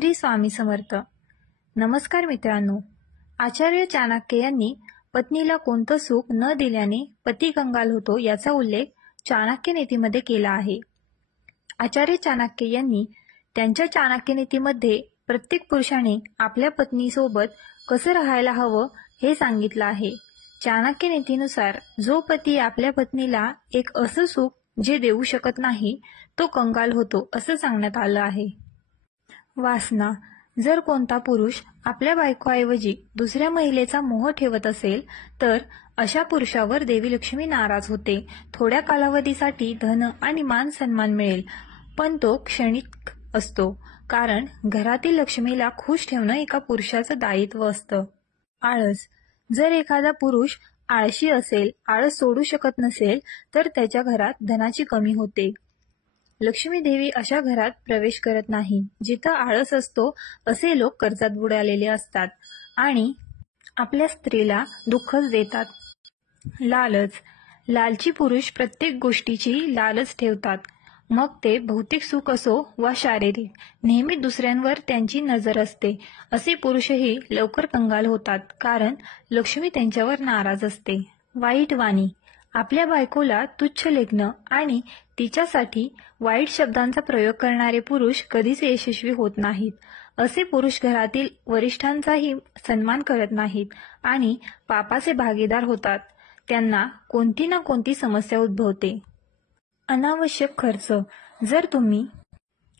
श्री स्वामी समर्थ. नमस्कार मित्रांनो. आचार्य चाणक्य यांनी पत्नीला कोणतं सुख न दिल्याने पती कंगाल होतो याचा उल्लेख चाणक्य नीतीमध्ये केला आहे. आचार्य चाणक्य यांनी त्यांच्या चाणक्य नीतीमध्ये प्रत्येक पुरुषाने आपल्या पत्नीसोबत कसं राहायला हवं हे सांगितलं आहे. चाणक्य नीतीनुसार जो पती आपल्या पत्नीला एक असं सुख जे देऊ शकत नाही तो कंगाल होतो असं सांगण्यात आलं आहे. वासना. जर कोणता पुरुष आपल्या बायकोऐवजी दुसऱ्या महिलेचा मोह ठेवत असेल तर अशा पुरुषावर देवी लक्ष्मी नाराज होते. थोड्या कालावधीसाठी धन आणि मान सन्मान मिळेल, पण तो क्षणिक असतो, कारण घरातील लक्ष्मीला खुश ठेवणं एका पुरुषाचं दायित्व असतं. आळस. जर एखादा पुरुष आळशी असेल, आळस सोडू शकत नसेल, तर त्याच्या घरात धनाची कमी होते. लक्ष्मी देवी अशा घरात प्रवेश करत नाही. जिथं आळस असतो असे लोक कर्जात बुडालेले असतात आणि आपल्या स्त्रीला दुःखच देतात. लालच. लालची पुरुष प्रत्येक गोष्टीची लालच ठेवतात, मग ते भौतिक सुख असो वा शारीरिक. नेहमी दुसऱ्यांवर त्यांची नजर असते. असे पुरुषही लवकर कंगाल होतात, कारण लक्ष्मी त्यांच्यावर नाराज असते. वाईट वाणी. आपल्या बायकोला तुच्छ लेखणं आणि तिच्यासाठी वाईट शब्दांचा प्रयोग करणारे पुरुष कधीच यशस्वी होत नाहीत. असे पुरुष घरातील वरिष्ठांचाही सन्मान करत नाहीत आणि पापाचे भागीदार होतात. त्यांना कोणती ना कोणती समस्या उद्भवते. अनावश्यक खर्च. जर तुम्ही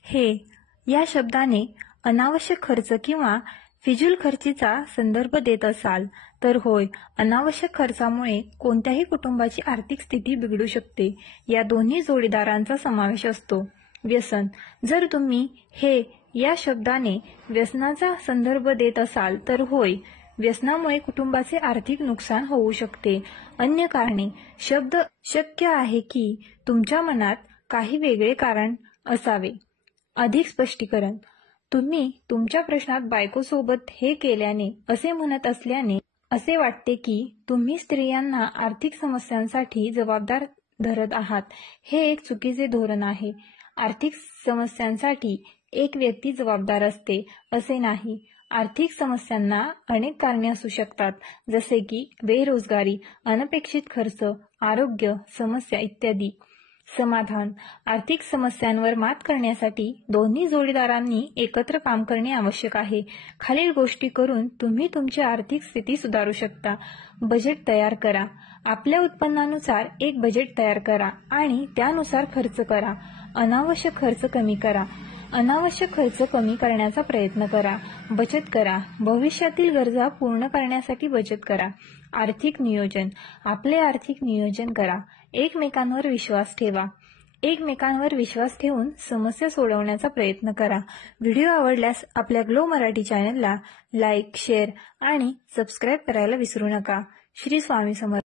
हे या शब्दाने अनावश्यक खर्च किंवा फिजूल खर्चीचा संदर्भ देत असाल तर होय, अनावश्यक खर्चामुळे कोणत्याही कुटुंबाची आर्थिक स्थिती बिघडू शकते. या दोन्ही जोडीदारांचा समावेश असतो. व्यसन. जर तुम्ही हे या शब्दाने व्यसनाचा संदर्भ देत असाल तर होय, व्यसनामुळे कुटुंबाचे आर्थिक नुकसान होऊ शकते. अन्य कारणे. शब्द शक्य आहे की तुमच्या मनात काही वेगळे कारण असावे. अधिक स्पष्टीकरण. तुम्ही तुमच्या प्रश्नात बायकोसोबत हे केल्याने असे म्हणत असल्याने असे वाटते की तुम्ही स्त्रियांना आर्थिक समस्यांसाठी जबाबदार धरत आहात. हे एक चुकीचे धोरण आहे. आर्थिक समस्यांसाठी एक व्यक्ती जबाबदार असते असे नाही. आर्थिक समस्यांना अनेक कारणे असू शकतात, जसे की बेरोजगारी, अनपेक्षित खर्च, आरोग्य समस्या इत्यादी. समाधान. आर्थिक समस्यांवर मात करण्यासाठी दोन्ही जोडीदारांनी एकत्र काम करणे आवश्यक आहे. खालील गोष्टी करून तुम्ही तुमची आर्थिक स्थिती सुधारू शकता. बजेट तयार करा. आपल्या उत्पन्नानुसार एक बजेट तयार करा आणि त्यानुसार खर्च करा. अनावश्यक खर्च कमी करा. अनावश्यक खर्च कमी करण्याचा प्रयत्न करा. बचत करा. भविष्यातील गरजा पूर्ण करण्यासाठी बचत करा. आर्थिक नियोजन. आपले आर्थिक नियोजन करा. एकमेकांवर विश्वास ठेवा. एकमेकांवर विश्वास ठेवून समस्या सोडवण्याचा प्रयत्न करा. व्हिडिओ आवडल्यास आपल्या ग्लो मराठी चॅनलला लाईक, शेअर आणि सबस्क्राईब करायला विसरू नका. श्री स्वामी समर्थ.